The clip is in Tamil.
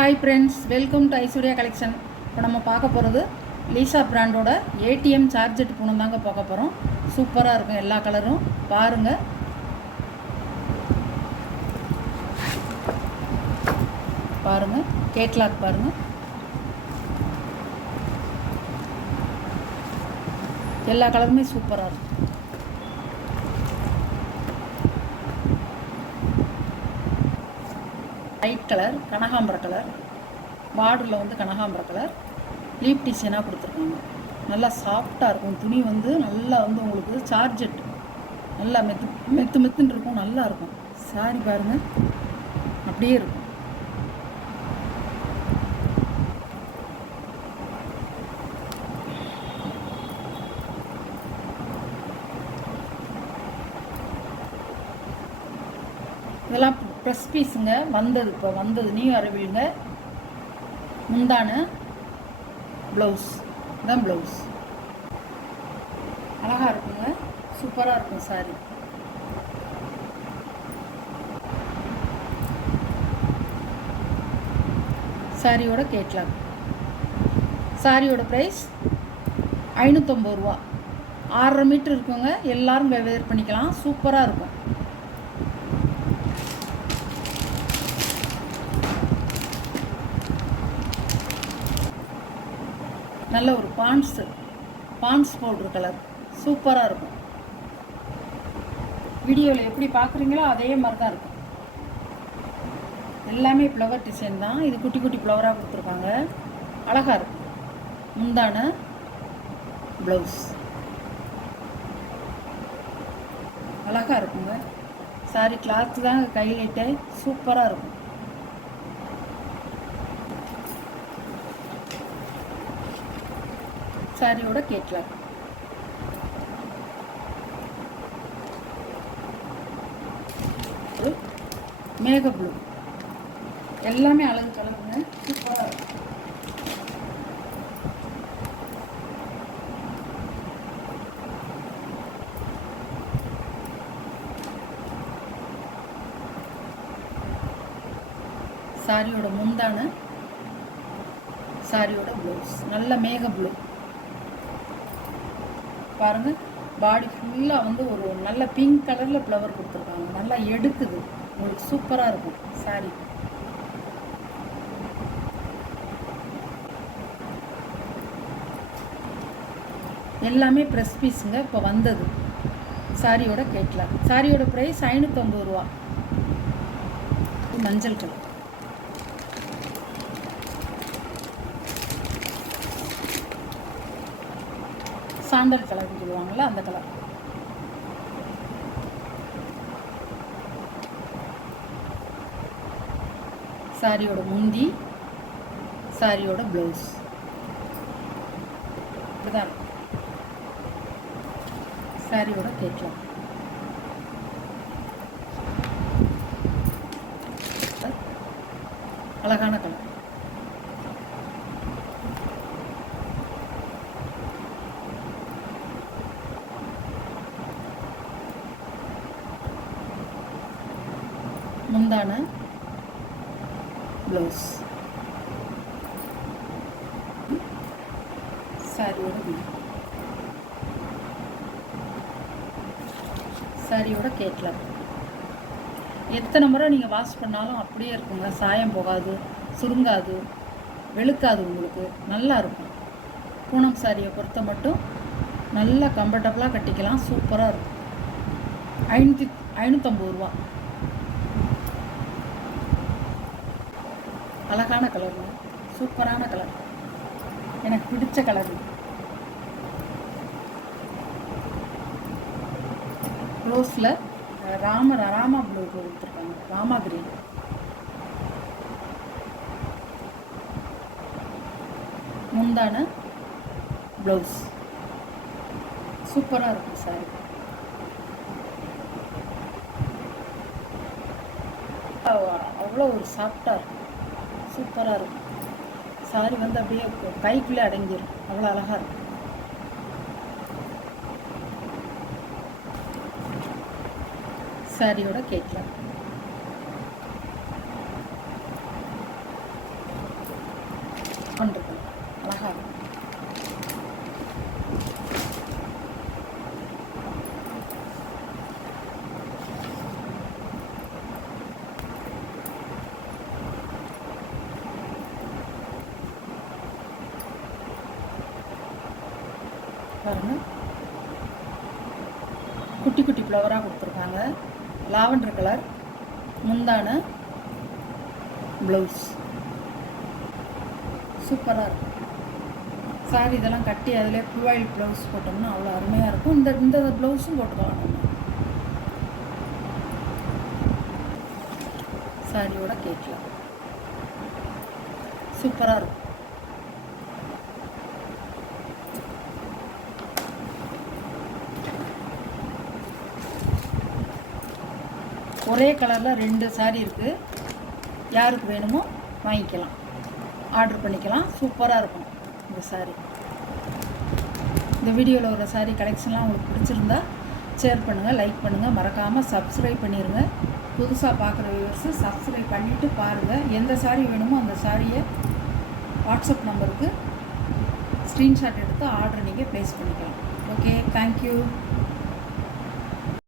Hi friends, welcome to Aishwarya collection. இப்போ நம்ம பார்க்க போகிறது லீசா பிராண்டோட ஏடிஎம் சார்ஜெட் பூனம் தாங்க பார்க்க போகிறோம். சூப்பராக இருக்கும், எல்லா கலரும் பாருங்கள். பாருங்கள், கேட்லாக் பாருங்கள். எல்லா கலருமே சூப்பராக இருக்கும். லைட் கலர், கனகாம்பர கலர், பார்டரில் வந்து கனகாம்பர கலர், லீப் டிசைனாக கொடுத்துருக்காங்க. நல்லா சாஃப்டாக இருக்கும் துணி, வந்து நல்லா வந்து உங்களுக்கு சார்ஜெட் நல்லா மெத்துன்னு இருக்கும், நல்லா இருக்கும். சாரி பாருங்கள், அப்படியே இருக்கும். இதெல்லாம் ப்ரெஸ் பீஸுங்க, வந்தது இப்போ வந்தது, நியூ அரைவிலுங்க. முந்தான ப்ளவுஸ் தான், ப்ளவுஸ் அழகாக இருக்குங்க, சூப்பராக இருக்கும் சாரி. சாரியோட கேட்லாக். சாரியோட ப்ரைஸ் 550 ரூபா. 6.5 மீட்டர் இருக்குங்க, எல்லோரும் வேர் பண்ணிக்கலாம், சூப்பராக இருக்கும். நல்ல ஒரு பான்ஸ் பவுடர் கலர், சூப்பராக இருக்கும். வீடியோவில் எப்படி பார்க்குறீங்களோ அதே மாதிரி தான் இருக்கும். எல்லாமே ஃப்ளவர் டிசைன் தான், இது குட்டி குட்டி ஃப்ளவராக கொடுத்துருக்காங்க, அழகாக இருக்கும். முந்தான ப்ளவுஸ் அழகாக இருக்குங்க. சாரி கிளாத்து தான் கையிலிட்டு, சூப்பராக இருக்கும். சாரியோட கேட்லாக். மேக ப்ளூ, எல்லாமே அழகு கலருங்க, சூப்பராக இருக்கும். சாரியோட முந்தான, சாரியோட ப்ளவுஸ் நல்ல மேக ப்ளூ பாருங்கள். பாடி ஃபுல்லாக வந்து ஒரு நல்ல பிங்க் கலரில் ஃப்ளவர் கொடுத்துருக்காங்க, நல்லா எடுக்குது உங்களுக்கு, சூப்பராக இருக்கும் சாரி. எல்லாமே ப்ரெஸ் பீஸுங்க, இப்போ வந்தது. சாரியோட கேட்லாக். சாரியோட ப்ரைஸ் 550 ரூபா. மஞ்சள் கலர், சாண்டல் கலர்னு சொல்லுவாங்கள்ல, அந்த கலர். சாரியோட முந்தி, சாரியோட ப்ளவுஸ் இதுதான். சாரியோட கேட்லாம். அழகான கலர். முந்தான ப்ளவுஸ், சாரியோட சாரியோட கேட்லாக். எத்தனை முறை நீங்கள் வாஷ் பண்ணாலும் அப்படியே இருக்குங்க, சாயம் போகாது, சுருங்காது, வெளுக்காது, உங்களுக்கு நல்லா இருக்கும். பூனம் சாரியை பொறுத்த மட்டும் நல்லா கம்ஃபர்டபுளாக கட்டிக்கலாம், சூப்பராக இருக்கும். 550 ரூபா. அழகான கலருங்க, சூப்பரான கலர், எனக்கு பிடிச்ச கலர். ரோஸில் ராமா ப்ளூ கொடுத்துருக்காங்க, ராமா கிரீன். முந்தான ப்ளவுஸ் சூப்பராக இருக்கும் சாரி. அவ்வளோ ஒரு சாஃப்டாக இருக்கும், சூப்பராக இருக்கும். சாரி வந்து அப்படியே கைக்குள்ளே அடங்கிடும், அவ்வளோ அழகாக இருக்கும். சாரியோட கேட்லாக். பண்ணுறது அழகாக இருக்கும். பாருங்கள், குட்டி குட்டி ஃப்ளவராக கொடுத்துருக்காங்க. லாவெண்டர் கலர் முந்தான ப்ளவுஸ் சூப்பராக இருக்கும். சாரி இதெல்லாம் கட்டி அதில் ஃபுல் ப்ளவுஸ் போட்டோம்னா அவ்வளோ அருமையாக இருக்கும். இந்த ப்ளவுஸும் போட்டுக்கலாம் நம்ம சாரியோட கேட்கலாம். சூப்பராக இருக்கும். ஒரே கலரில் 2 சாரீ இருக்குது. யாருக்கு வேணுமோ வாங்கிக்கலாம், ஆர்டர் பண்ணிக்கலாம். சூப்பராக இருக்கும் இந்த சாரீ. இந்த வீடியோவில் ஒரு சாரீ கலெக்ஷன்லாம் உங்களுக்கு பிடிச்சிருந்தா ஷேர் பண்ணுங்கள், லைக் பண்ணுங்கள், மறக்காமல் சப்ஸ்கிரைப் பண்ணிடுங்க. புதுசாக பார்க்குற வியூவர்ஸு சப்ஸ்கிரைப் பண்ணிவிட்டு பாருங்கள். எந்த சாரீ வேணுமோ அந்த சாரியை வாட்ஸ்அப் நம்பருக்கு ஸ்க்ரீன்ஷாட் எடுத்து ஆர்டர் நீங்கள் ப்ளேஸ் பண்ணிக்கலாம். Okay, thank you.